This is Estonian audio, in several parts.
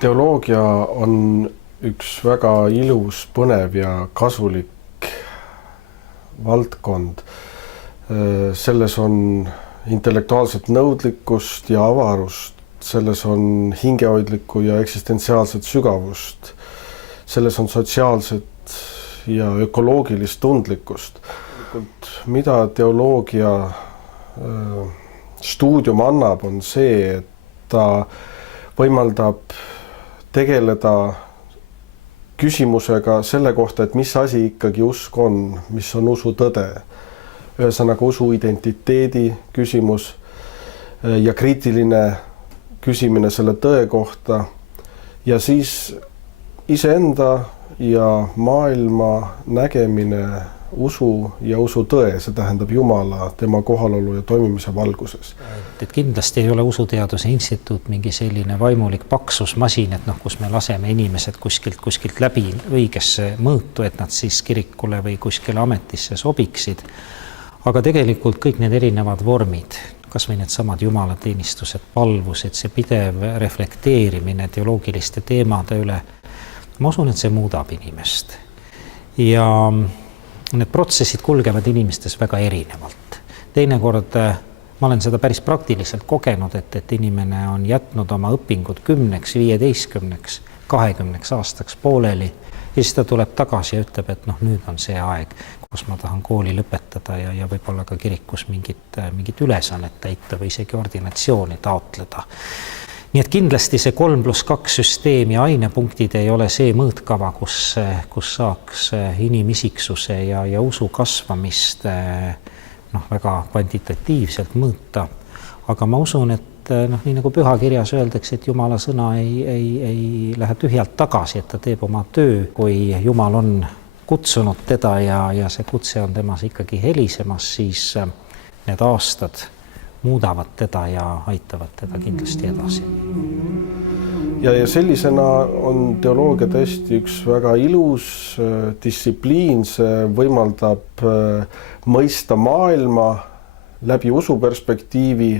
Teoloogia on üks väga ilus, põnev ja kasulik valdkond. Selles on intellektuaalset nõudlikkust ja avarust, selles on hingehoidlikku ja eksistentsiaalset sügavust, selles on sotsiaalset ja ökoloogilist tundlikkust. Mida teoloogia stuudium annab, on see, et ta võimaldab tegeleda küsimusega selle kohta, et mis asi ikkagi usk on, mis on usu tõde. Ühesõnaga usu identiteedi küsimus ja kriitiline küsimine selle tõe kohta ja siis iseenda ja maailma nägemine usu ja usu tõe, see tähendab Jumala, tema kohalolu ja toimimise valguses. Et kindlasti ei ole usuteaduse instituut mingi selline vaimulik paksusmasin, et kus me laseme inimesed kuskilt läbi õigesse mõõtu, et nad siis kirikule või kuskile ametisse sobiksid. Aga tegelikult kõik need erinevad vormid, kas või need samad jumalateenistused, palvused, see pidev reflekteerimine teoloogiliste teemade üle, ma usun, et see muudab inimest. Ja need protsessid kulgevad inimestes väga erinevalt. Teinekord ma olen seda päris praktiliselt kogenud, et inimene on jätnud oma õpingud 10, 15, 20 aastaks pooleli ja siis ta tuleb tagasi ja ütleb, et nüüd on see aeg, kus ma tahan kooli lõpetada ja võib-olla ka kirikus mingit ülesannet täita või isegi ordinatsiooni taotleda. Nii et kindlasti see 3+2 süsteem ja ainepunktid ei ole see mõõtkava, kus saaks inimisiksuse ja usu kasvamist väga kvantitatiivselt mõõta. Aga ma usun, et nii nagu pühakirjas öeldakse, et Jumala sõna ei lähe tühjalt tagasi, et ta teeb oma töö, kui Jumal on kutsunud teda ja see kutse on temas ikkagi helisemas, siis need aastad muudavad teda ja aitavad teda kindlasti edasi. Ja sellisena on teoloogia tõesti üks väga ilus distsipliin, see võimaldab mõista maailma läbi usuperspektiivi,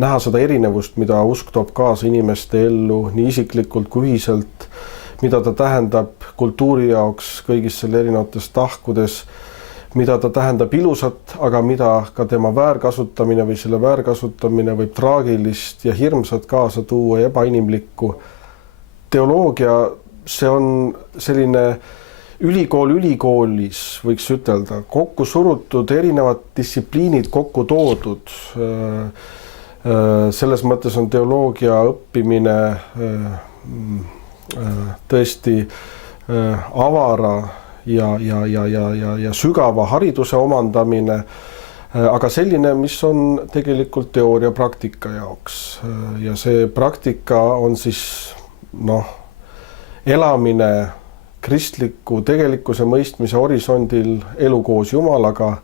näha seda erinevust, mida usk toob kaasa inimeste ellu nii isiklikult kui ühiselt, mida ta tähendab kultuuri jaoks kõigis selle erinevates tahkudes, mida ta tähendab ilusat, aga mida ka tema väärkasutamine või selle väärkasutamine võib traagilist ja hirmsat kaasa tuua ja ebainimlikku. Teoloogia, see on selline ülikoolis, võiks ütelda, kokku surutud erinevad distsipliinid kokku toodud. Selles mõttes on teoloogia õppimine tõesti avara ja sügava hariduse omandamine, aga selline, mis on tegelikult teooria praktika jaoks. Ja see praktika on siis elamine kristliku tegelikkuse mõistmise horisondil, elu koos Jumalaga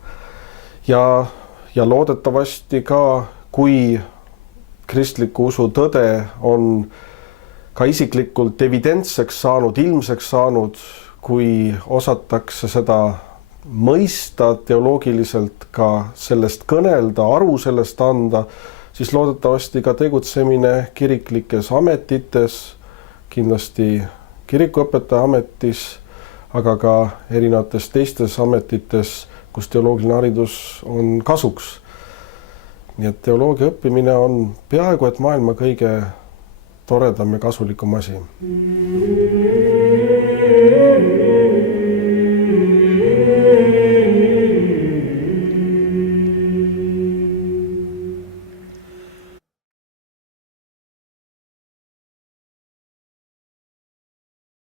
ja loodetavasti ka, kui kristliku usu tõde on ka isiklikult evidentseks saanud, ilmseks saanud, kui osatakse seda mõista teoloogiliselt, ka sellest kõnelda, aru sellest anda, siis loodetavasti ka tegutsemine kiriklikes ametites, kindlasti kirikuõpetaja ametis, aga ka erinevates teistes ametites, kus teoloogiline haridus on kasuks. Nii et teoloogia õppimine on peaaegu et maailma kõige toredam ja kasulikum asi.